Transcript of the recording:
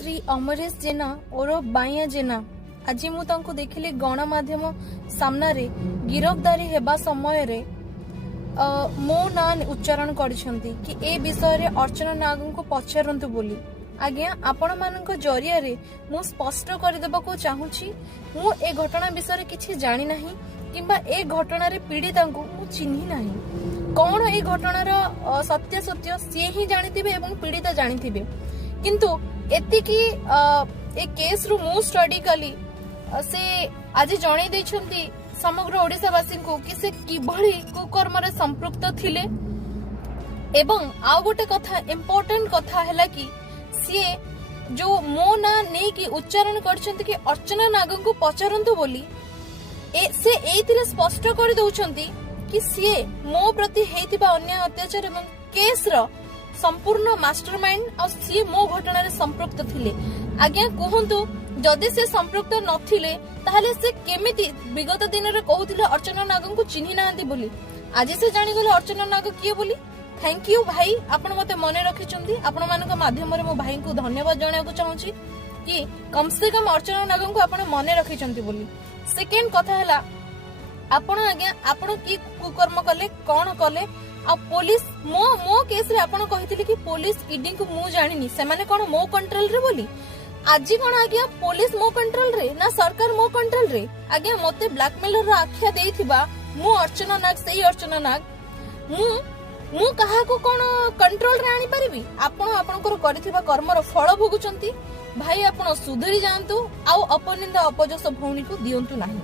श्री अमरेश जेना और बाइया जेना आज मुझे देखिली गणमाध्यम सामने गिरफ्तारी हेबा समय रे मो ना उच्चारण करछंती कि ए विषय रे अर्चना नाग को पचारंतु बोली। आज्ञा आपण मानक जरिया रे मु स्पष्ट कर देबा को चाहूची मु ए घटना विषय रे किछि जानि नाही किंबा ए घटना रे पीड़िता को मु चिन्हि नाही। कौन ए घटनार सत्य सत्य सी ही जानिथिबे एवं पीड़िता जानिथिबे किंतु एतिकी ए केस रु मु स्टडी कली से आज जणै दैछंती समग्र ओडिसावासी को कि से किभଳି कुकर्म रे संपृक्त थिले। एवं आउ गोटे कथा इम्पोर्टेंट कथा हैला कि सी जो मो ना नै कि उच्चारण करछंती कि अर्चना नाग को पचारंतु बोली से एथिरे स्पष्ट कर दउछंती कि सी मो प्रति हेतिबा अन्याय अत्याचार एवं केस रो संपूर्ण मास्टरमाइंड और सी मो घटना रे संपृक्त थिले। आज्ञा कहंतु जदि से संपृक्त नथिले ताहले से केमिति विगत दिन रे कहउथिले अर्चना नाग को चिन्हि नांती बोली आज से जानि गले अर्चना नाग किए बोली। थैंक यू भाई आपण मते मने रखिचंती आपण मानक माध्यम रे मो भाई को धन्यवाद जणाय को चाहूची कि कम से कम अर्चना नाग को आपण मने रखिचंती बोली। सेकेंड कथा हैला आपण आज्ञा आपण की कुकर्म कले कोन कले आ पुलिस मो केस रे आपण कहितली कि पुलिस ईडी को मु जानिनी से माने कोन मो कंट्रोल रे बोली। आज कोन आज्ञा पुलिस मो कंट्रोल रे ना सरकार मो कंट्रोल रे। आज्ञा मते ब्लैकमेलर रा आख्या देइथिबा मु अर्चना नाग सही अर्चना नाग मु कहा को कोन कंट्रोल रे आनी परिबी। आपण आपनकर करिथिबा कर्म रो फळ भोगुचंती भाई आपण सुधरी जांतु आ अपनिंदा अपजस भौणी को दियंतु नाही।